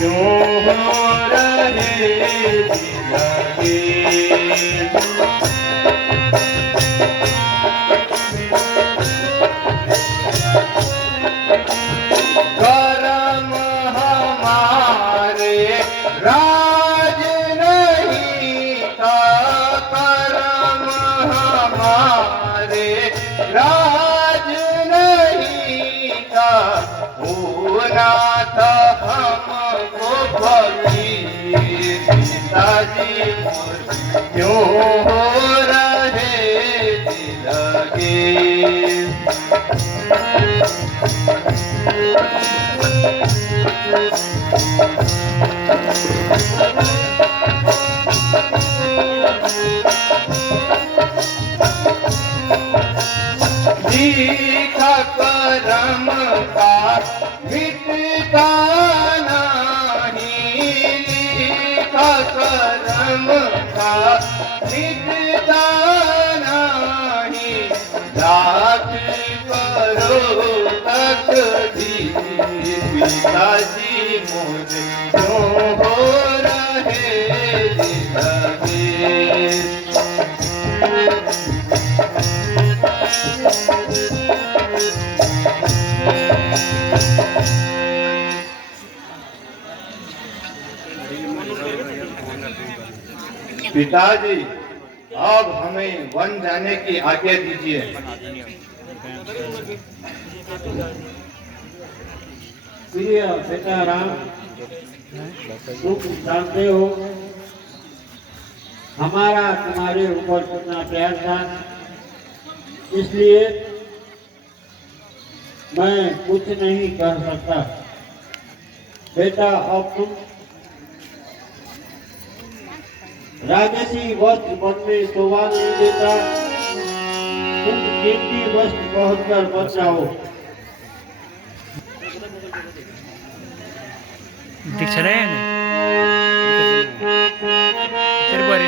क्यों हो रहे लगे करम हमारे राज नहीं था, करम हमारे राज नहीं था, होना था हमको फकीर पिताजी क्यों हो रहे लगे। लिखा करम का मिटता नहीं, लिखा करम का मिटता नहीं, लाख करो तकदीर पिताजी मुझे क्यों हो रहे लगे। पिताजी अब हमें वन जाने की आज्ञा दीजिए। प्रिय बेटा राम, तुम जानते हो हमारा तुम्हारे ऊपर कितना प्यार था, इसलिए मैं कुछ नहीं कर सकता। बेटा अब तुम राजसी वस्त्र मन में शोभा नहीं देता, तुम कीमती वस्त्र पहनकर बच जाओ। दीक्षा रहे हैं तेरे बारे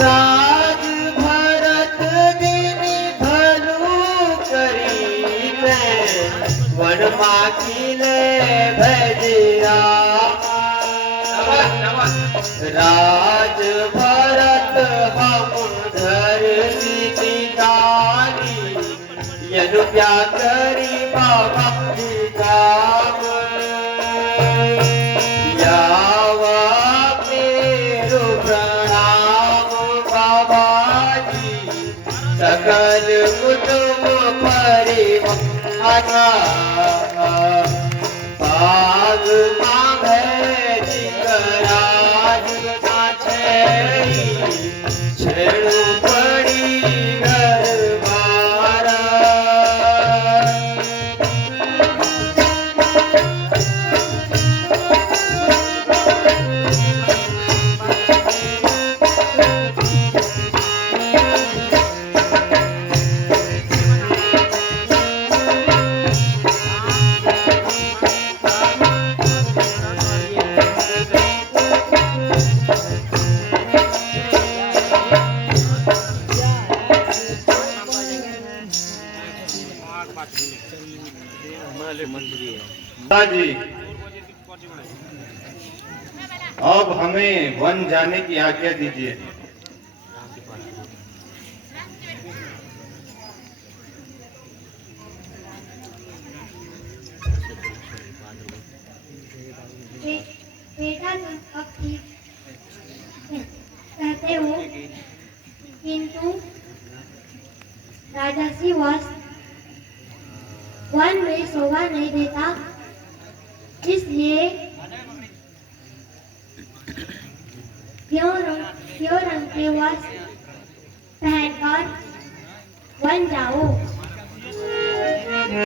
राज भरत दिन भलू करी वन माखिले भजिया। राज भरत हम धरती दानी, यनु क्या करी बाबा जी काम। यावा मेरो प्रणाम बाबाजी, सकल कुटुंब परिवार भाग मांगे जिकराज ना छेड़ू पड़ी घर बारा। पिताजी, अब हमें वन जाने की आज्ञा दीजिए। बेटा तुम अब ठीक कहते हो, किंतु राजसी वत्स वन में शोभा नहीं देता, इसलिए क्यों रंग के वस्त्र पहनकर वन जाओ।